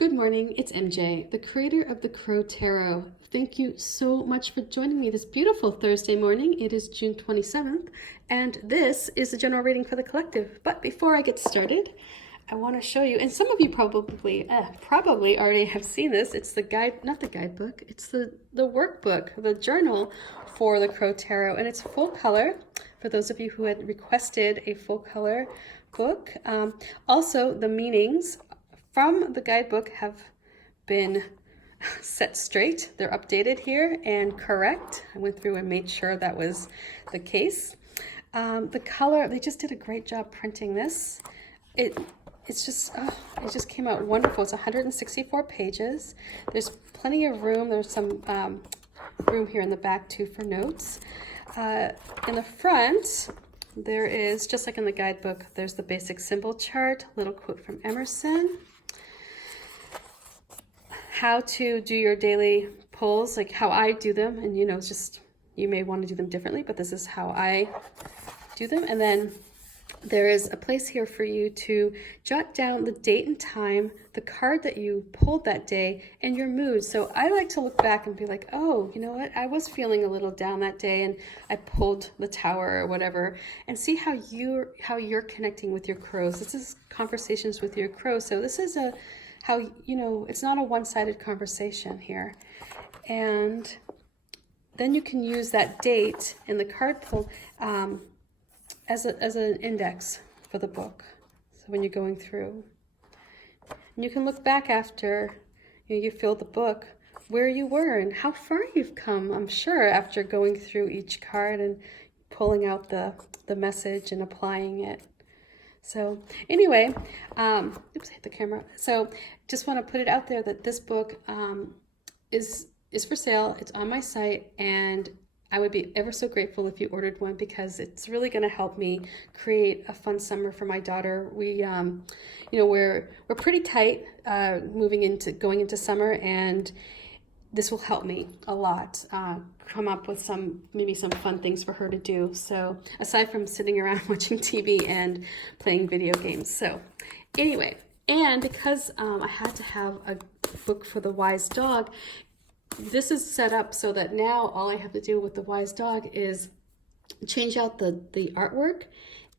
Good morning, it's MJ, the creator of the Crow Tarot. Thank you so much for joining me this beautiful Thursday morning. It is June 27th, and this is the general reading for the collective. But before I get started, I want to show you, and some of you probably already have seen this. It's the guide, not the guidebook, it's the workbook, the journal for the Crow Tarot, and it's full color for those of you who had requested a full color book. Also, the meanings from the guidebook have been set straight. They're updated here and correct. I went through and made sure that was the case. The color, they just did a great job printing this. It just came out wonderful. It's 164 pages. There's plenty of room. There's some room here in the back too for notes. In the front, there is, just like in the guidebook, there's the basic symbol chart, little quote from Emerson. How to do your daily pulls, like how I do them, and it's just, you may want to do them differently, but this is how I do them. And then there is a place here for you to jot down the date and time, the card that you pulled that day, and your mood. So I like to look back and be like, oh, you know what? I was feeling a little down that day and I pulled the Tower or whatever, and see how you're connecting with your crows. This is conversations with your crows. So this is how, it's not a one-sided conversation here. And then you can use that date in the card pull as an index for the book. So when you're going through, and you can look back after you fill the book, where you were and how far you've come, I'm sure, after going through each card and pulling out the message and applying it. So anyway, oops, I hit the camera. So just want to put it out there that this book is for sale. It's on my site, and I would be ever so grateful if you ordered one, because it's really going to help me create a fun summer for my daughter. We, we're pretty tight going into summer, and this will help me a lot come up with maybe some fun things for her to do. So aside from sitting around watching TV and playing video games. So anyway, and because I had to have a book for the wise dog, this is set up so that now all I have to do with the wise dog is change out the artwork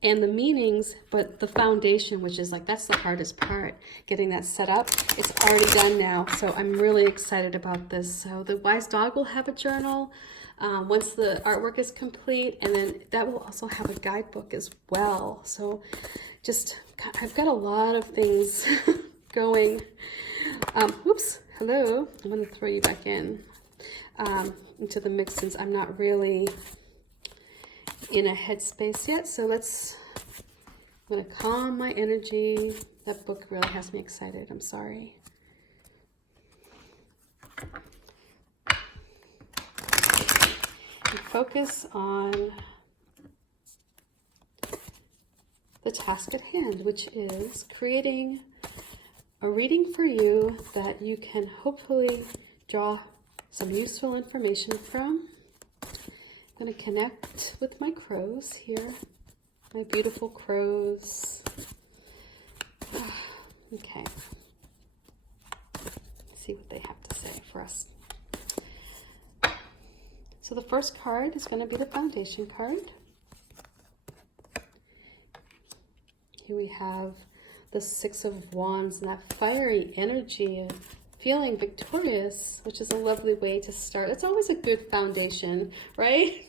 and the meanings, but the foundation, which is that's the hardest part, getting that set up, it's already done now. So I'm really excited about this. So the wise dog will have a journal once the artwork is complete, and then that will also have a guidebook as well. So I've got a lot of things going. Oops, hello, I'm gonna throw you back in into the mix, since I'm not really in a headspace yet. So I'm gonna calm my energy. That book really has me excited. I'm sorry. And focus on the task at hand, which is creating a reading for you that you can hopefully draw some useful information from. I'm going to connect with my crows here, my beautiful crows. Okay, let's see what they have to say for us. So the first card is going to be the foundation card. Here we have the Six of Wands and that fiery energy of feeling victorious, which is a lovely way to start. It's always a good foundation, right?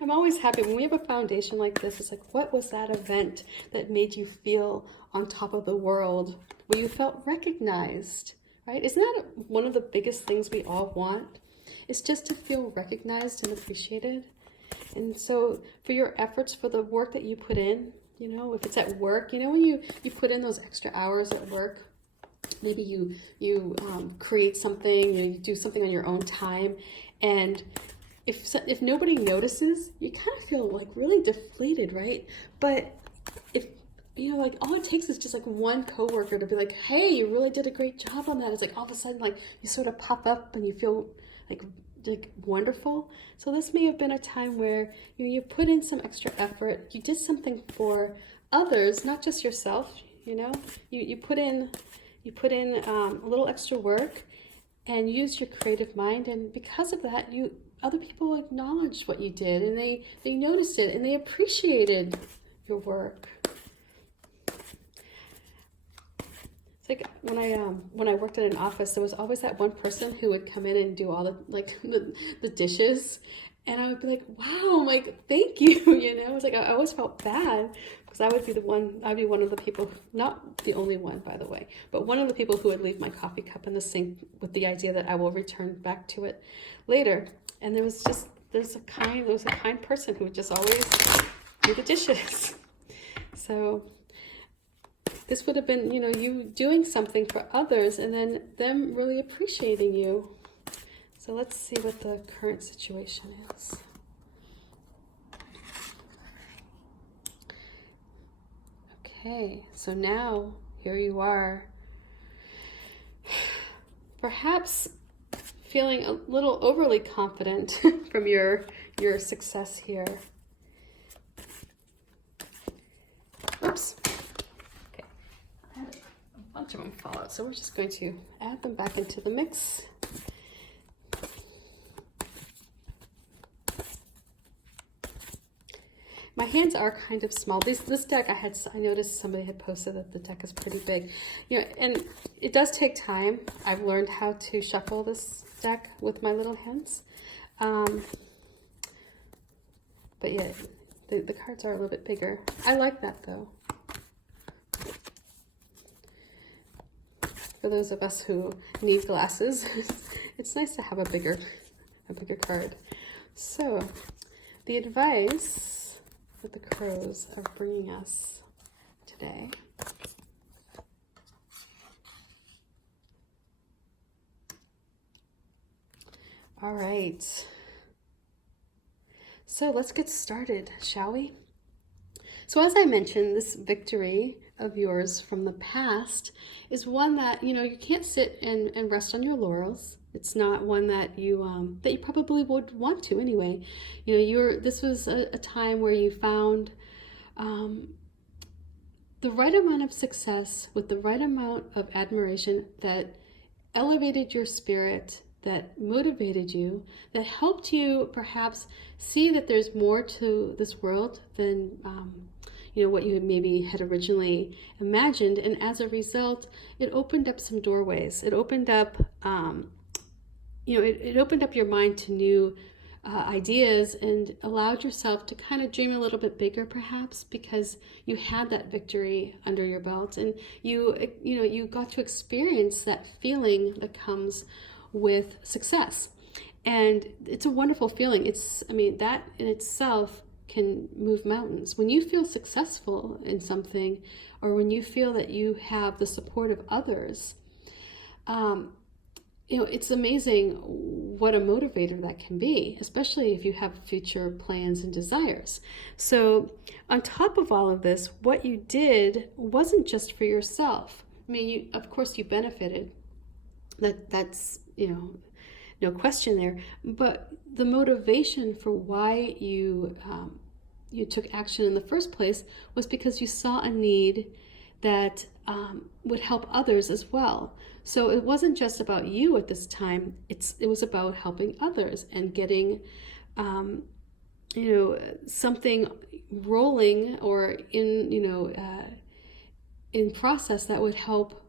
I'm always happy when we have a foundation like this. It's like, what was that event that made you feel on top of the world, where you felt recognized, right? Isn't that one of the biggest things we all want? It's just to feel recognized and appreciated. And so for your efforts, for the work that you put in, if it's at work, when you put in those extra hours at work, maybe you create something, you do something on your own time, and if nobody notices, you kind of feel really deflated, right? But if all it takes is just one coworker to be like, hey, you really did a great job on that. It's all of a sudden you sort of pop up and you feel like wonderful. So this may have been a time where you put in some extra effort, you did something for others, not just yourself. You put in you put in a little extra work and use your creative mind, and because of that, other people acknowledged what you did, and they noticed it and they appreciated your work. It's like when I worked in an office, there was always that one person who would come in and do all the dishes, and I would be like, wow, like, thank you, you know. It's like I always felt bad because I'd be one of the people, not the only one, by the way, but one of the people who would leave my coffee cup in the sink with the idea that I will return back to it later. And there was a kind person who would just always do the dishes. So this would have been, you know, you doing something for others and then them really appreciating you. So let's see what the current situation is. Okay, so now here you are, perhaps feeling a little overly confident from your success here. Oops. Okay, I had a bunch of them fall out, so we're just going to add them back into the mix. My hands are kind of small. This deck, I noticed somebody had posted that the deck is pretty big. You know, and it does take time. I've learned how to shuffle this deck with my little hands. But yeah, the cards are a little bit bigger. I like that though. For those of us who need glasses, it's nice to have a bigger card. So, the advice that the crows are bringing us today. All right. So let's get started, shall we? So as I mentioned, this victory of yours from the past is one that, you know, you can't sit and rest on your laurels. It's not one that you probably would want to anyway. You know, this was a time where you found the right amount of success with the right amount of admiration that elevated your spirit, that motivated you, that helped you perhaps see that there's more to this world than you know, what you maybe had originally imagined. And as a result, it opened up some doorways. It opened up you know, it opened up your mind to new ideas and allowed yourself to kind of dream a little bit bigger, perhaps, because you had that victory under your belt, and you got to experience that feeling that comes with success. And it's a wonderful feeling. That in itself can move mountains. When you feel successful in something, or when you feel that you have the support of others, you know, it's amazing what a motivator that can be, especially if you have future plans and desires. So on top of all of this, what you did wasn't just for yourself. I mean, of course you benefited. That's, you know, no question there. But the motivation for why you took action in the first place was because you saw a need that would help others as well. So it wasn't just about you at this time. It was about helping others and getting, you know, something rolling or in process that would help,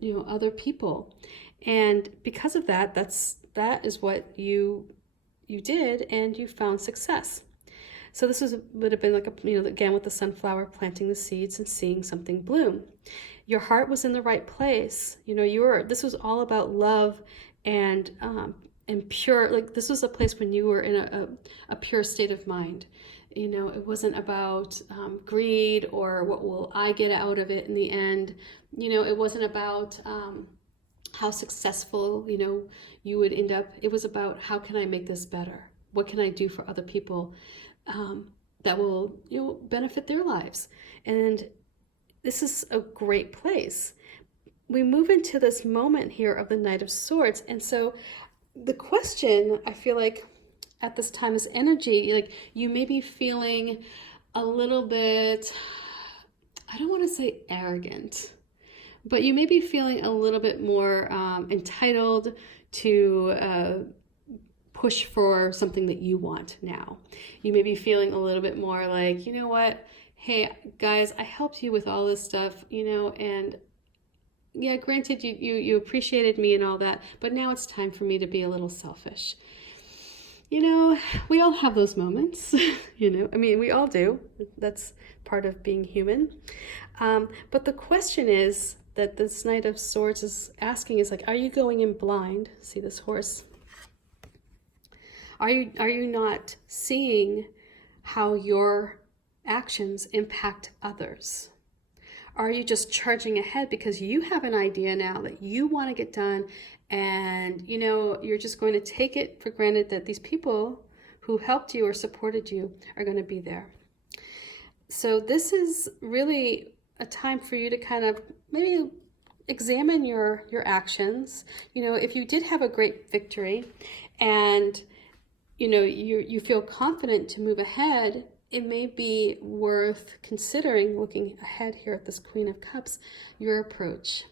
you know, other people. And because of that, that is what you did, and you found success. So this would have been like again with the sunflower, planting the seeds and seeing something bloom. Your heart was in the right place. You know, this was all about love and pure. Like, this was a place when you were in a pure state of mind. You know, it wasn't about greed or what will I get out of it in the end. You know, it wasn't about how successful, you know, you would end up. It was about, how can I make this better? What can I do for other people that will, you know, benefit their lives? And this is a great place. We move into this moment here of the Knight of Swords. And so the question, I feel like at this time, is energy. Like, you may be feeling a little bit, I don't want to say arrogant, but you may be feeling a little bit more entitled to push for something that you want now. You may be feeling a little bit more like, you know what, hey guys, I helped you with all this stuff, and yeah, granted, you appreciated me and all that, but now it's time for me to be a little selfish. We all have those moments, we all do. That's part of being human. But the question is that this Knight of Swords is asking is like, are you going in blind? See this horse? Are you not seeing how your actions impact others? Are you just charging ahead because you have an idea now that you want to get done, and you're just going to take it for granted that these people who helped you or supported you are going to be there? So this is really a time for you to kind of maybe examine your actions. If you did have a great victory and you feel confident to move ahead, it may be worth considering, looking ahead here at this Queen of Cups, your approach.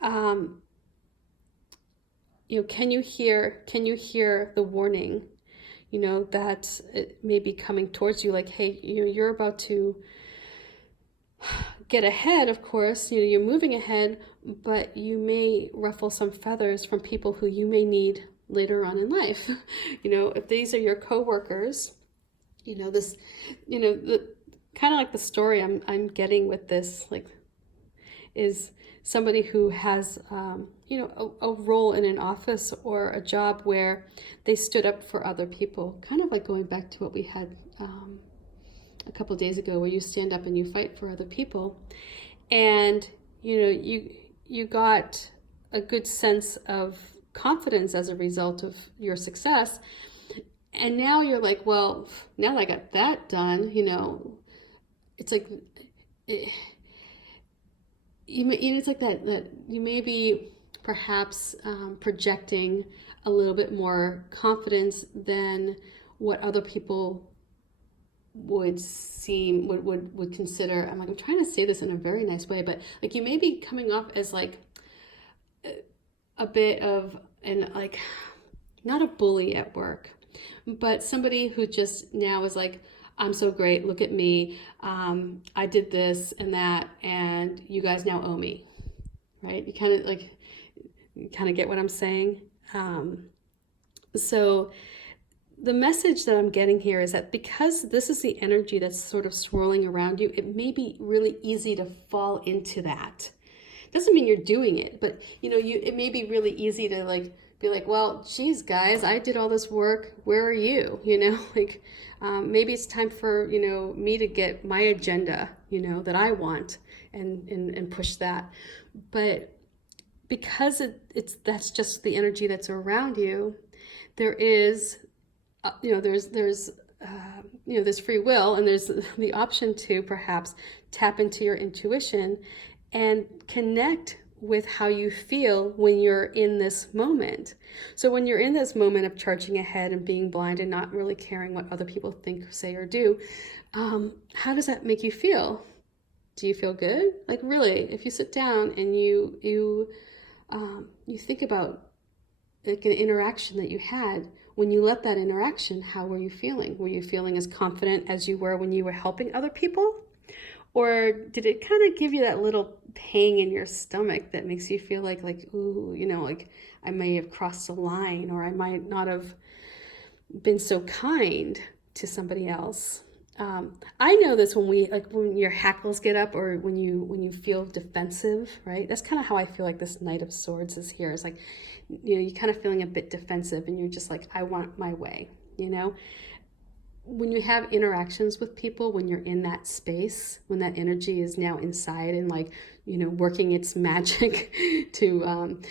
Can you hear the warning, that it may be coming towards you, like, hey, you're about to get ahead, of course, you're moving ahead, but you may ruffle some feathers from people who you may need later on in life. If these are your co-workers, this, the kind of like the story I'm getting with this, like, is somebody who has, a role in an office or a job where they stood up for other people, kind of like going back to what we had a couple of days ago, where you stand up and you fight for other people. And, you got a good sense of confidence as a result of your success. And now you're like, well, now that I got that done, it's like, it's like that you may be perhaps projecting a little bit more confidence than what other people would consider. I'm trying to say this in a very nice way, but like, you may be coming off as like a bit of not a bully at work, but somebody who just now is like, I'm so great, look at me, I did this and that, and you guys now owe me, right? You kind of get what I'm saying. So the message that I'm getting here is that because this is the energy that's sort of swirling around you, it may be really easy to fall into that. Doesn't mean you're doing it, but it may be really easy to be like, well, geez, guys, I did all this work. Where are you? Maybe it's time for, me to get my agenda, that I want and push that. But because that's just the energy that's around you, there is, there's free will, and there's the option to perhaps tap into your intuition and connect with how you feel when you're in this moment. So when you're in this moment of charging ahead and being blind and not really caring what other people think, say, or do, how does that make you feel? Do you feel good? Like, really, if you sit down and you think about like an interaction that you had, when you let that interaction, how were you feeling? Were you feeling as confident as you were when you were helping other people? Or did it kind of give you that little pang in your stomach that makes you feel like, ooh, like I may have crossed a line, or I might not have been so kind to somebody else? I know this when your hackles get up, or when you feel defensive, right? That's kind of how I feel like this Knight of Swords is here. It's like, you're kind of feeling a bit defensive, and you're just like, I want my way, When you have interactions with people, when you're in that space, when that energy is now inside and working its magic to, and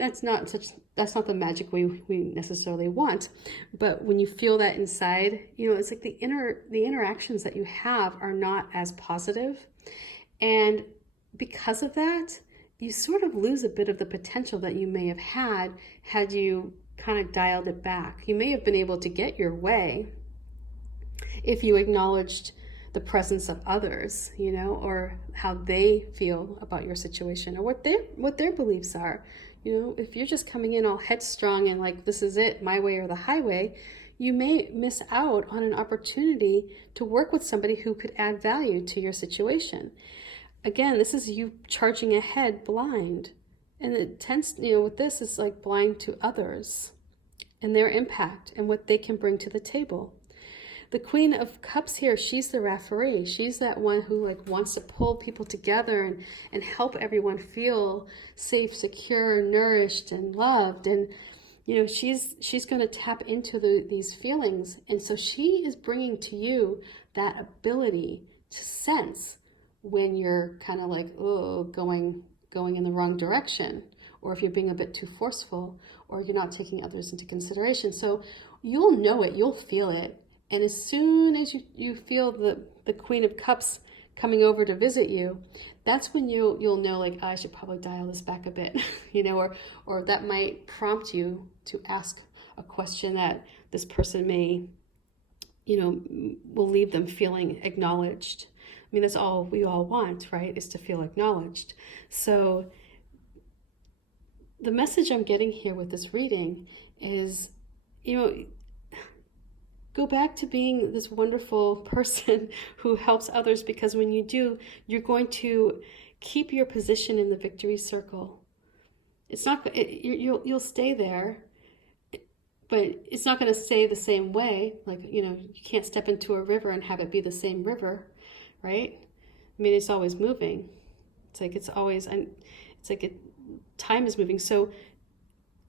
that's not the magic we necessarily want. But when you feel that inside, it's like the interactions that you have are not as positive. And because of that, you sort of lose a bit of the potential that you may have had you kind of dialed it back. You may have been able to get your way if you acknowledged the presence of others, you know, or how they feel about your situation, or what their beliefs are. You know, if you're just coming in all headstrong and like, this is it, my way or the highway, you may miss out on an opportunity to work with somebody who could add value to your situation. Again, this is you charging ahead blind. And it tends, you know, with this, is like blind to others and their impact and what they can bring to the table. The Queen of Cups here, she's the referee. She's that one who like wants to pull people together and help everyone feel safe, secure, nourished, and loved. And, you know, she's going to tap into these feelings. And so she is bringing to you that ability to sense when you're kind of like, oh, going in the wrong direction, or if you're being a bit too forceful, or you're not taking others into consideration. So you'll know it, you'll feel it. And as soon as you feel the Queen of Cups coming over to visit you, that's when you'll know, like, I should probably dial this back a bit, you know, or that might prompt you to ask a question that this person may, you know, will leave them feeling acknowledged. I mean, that's all we all want, right? Is to feel acknowledged. So the message I'm getting here with this reading is, you know, go back to being this wonderful person who helps others, because when you do, you're going to keep your position in the victory circle. It's not, you'll stay there, but it's not going to stay the same way. Like, you know, you can't step into a river and have it be the same river, right? I mean, it's always moving. It's like time is moving. So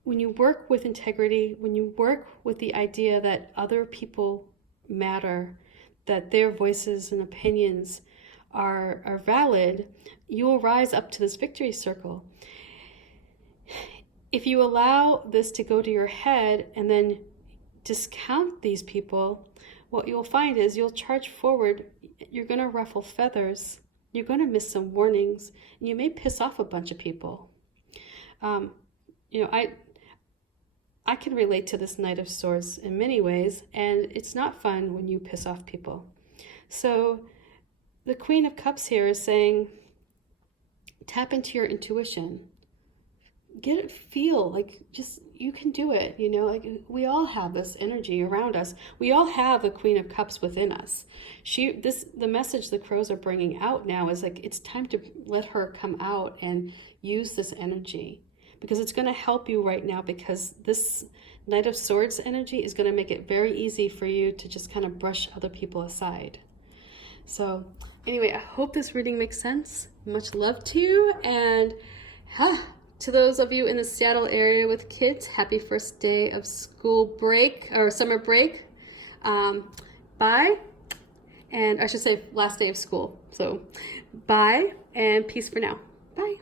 when you work with integrity, when you work with the idea that other people matter, that their voices and opinions are valid, you will rise up to this victory circle. If you allow this to go to your head and then discount these people, what you'll find is you'll charge forward, you're going to ruffle feathers, you're going to miss some warnings, and you may piss off a bunch of people. You know, I can relate to this Knight of Swords in many ways, and it's not fun when you piss off people. So the Queen of Cups here is saying, tap into your intuition. Get it, feel like just, you can do it, you know, like we all have this energy around us. We all have the Queen of Cups within us. The message the crows are bringing out now is like, it's time to let her come out and use this energy, because it's going to help you right now, because this Knight of Swords energy is going to make it very easy for you to just kind of brush other people aside. So anyway, I hope this reading makes sense. Much love to you, and to those of you in the Seattle area with kids, happy first day of school break, or summer break. Bye, and I should say last day of school. So bye, and peace for now. Bye.